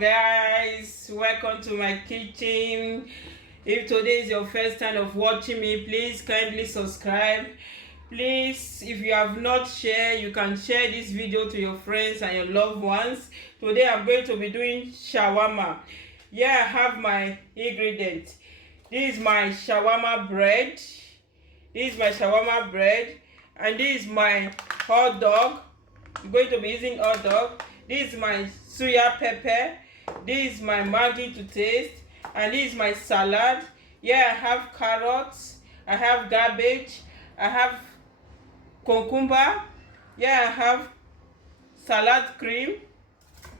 Guys, welcome to my kitchen. If today is your first time of watching me, please kindly subscribe. Please, if you have not shared, you can share this video to your friends and your loved ones. Today I'm going to be doing shawarma. Here I have my ingredients. This is my shawarma bread. And this is my hot dog. I'm going to be using hot dog. This is my soya pepper. This is my Maggi to taste. And this is my salad. Here I have carrots. I have cabbage. I have cucumber. Here I have salad cream.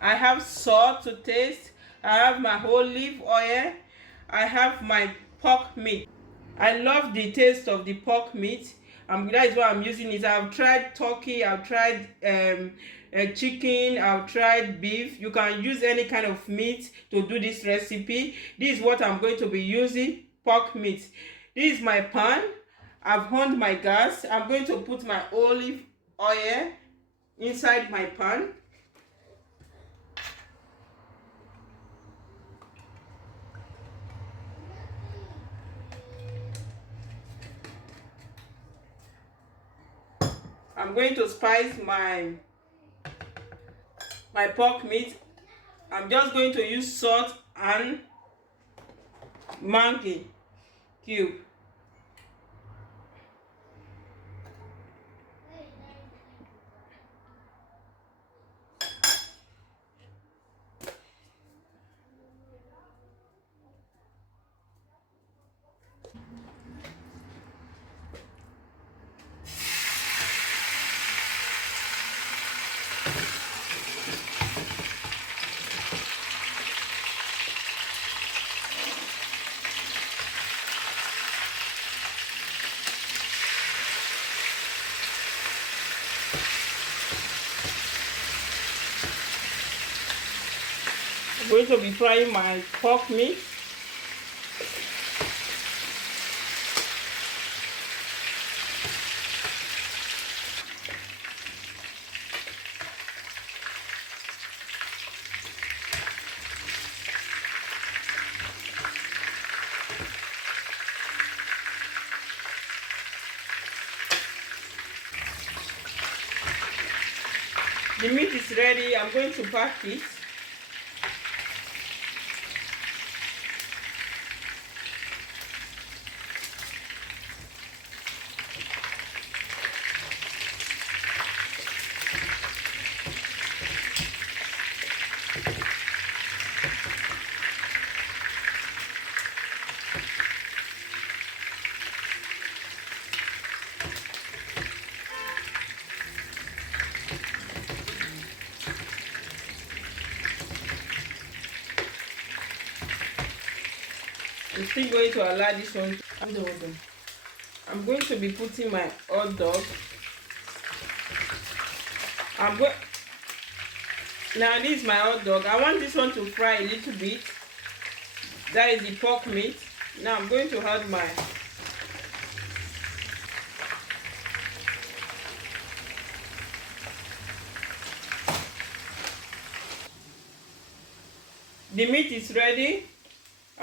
I have salt to taste. I have my olive oil. I have my pork meat. I love the taste of the pork meat. That is why I'm using it. I've tried turkey, I've tried chicken, I've tried beef. You can use any kind of meat to do this recipe. This is what I'm going to be using, pork meat. This is my pan. I've on my gas. I'm going to put my olive oil inside my pan. I'm going to spice my pork meat. I'm just going to use salt and Maggi cube. I'm going to be frying my pork meat. The meat is ready. I'm going to pack it. I'm still going to allow this one. I'm going to be putting my hot dog. Now this is my hot dog. I want this one to fry a little bit. That is the pork meat. Now I'm going to add my the meat is ready.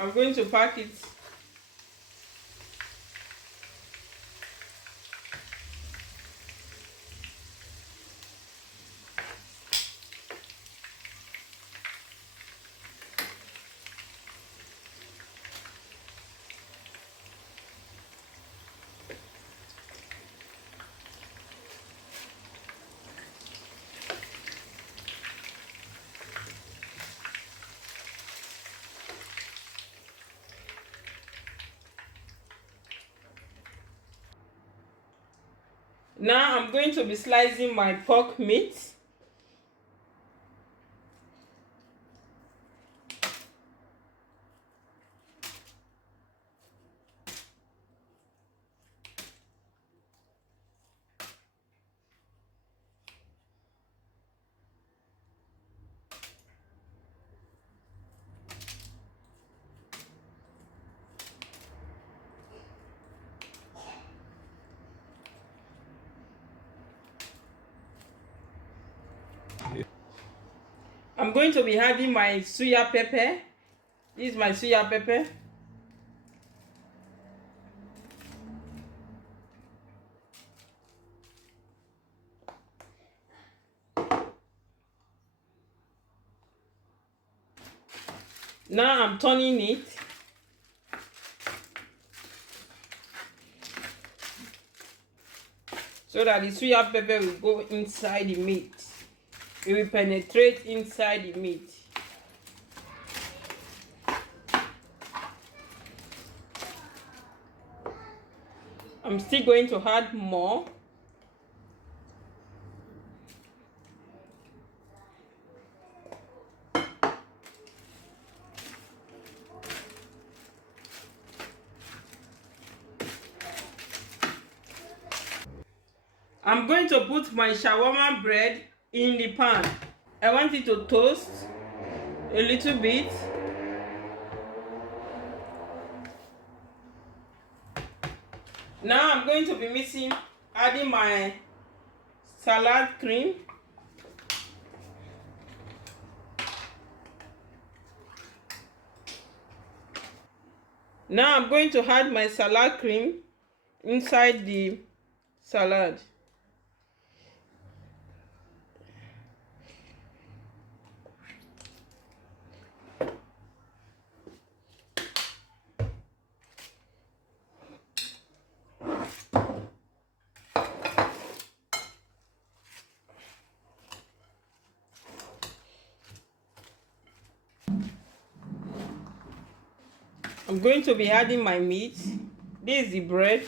I'm going to pack it. Now I'm going to be slicing my pork meat. I'm going to be adding my suya pepper. This is my suya pepper. Now I'm turning it. So that the suya pepper will go inside the meat. It will penetrate inside the meat. I'm still going to add more. I'm going to put my shawarma bread in the pan. I want it to toast a little bit. Now I'm going to be adding my salad cream. Now I'm going to add my salad cream inside the salad. I'm going to be adding my meat. This is the bread.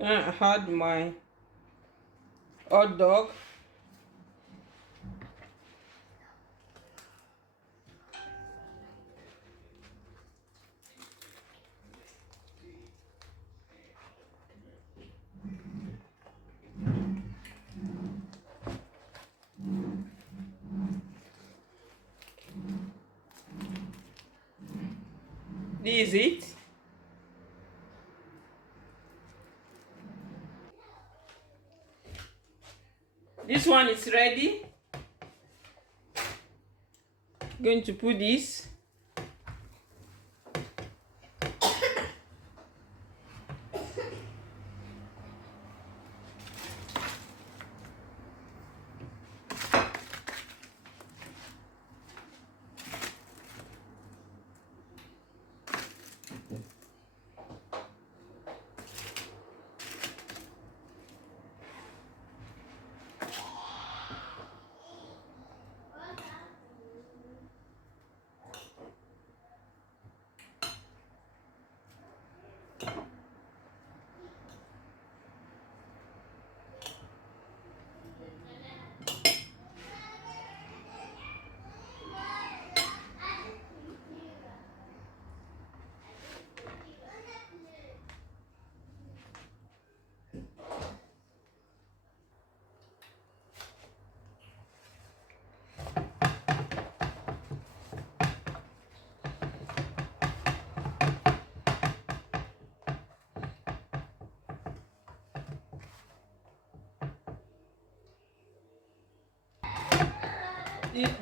Now I add my hot dog. This is it. This one is ready. Going to put this.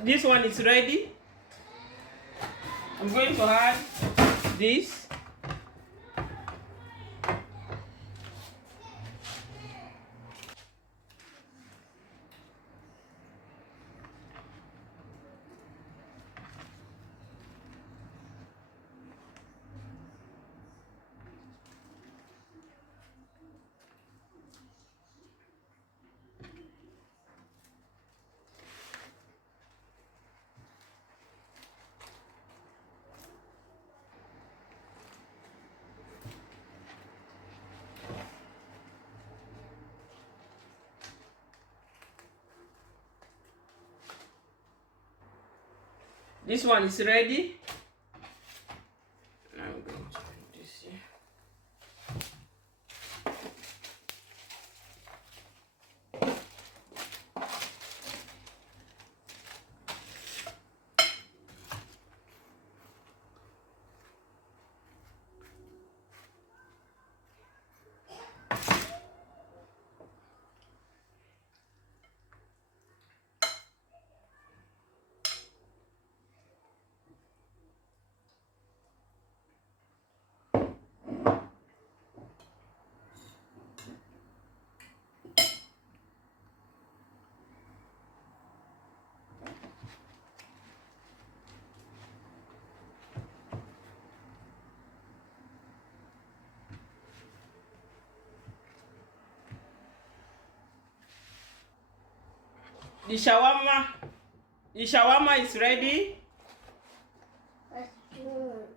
This one is ready. I'm going to add this. This one is ready. I'm going to put this here. The shawarma is ready. That's good.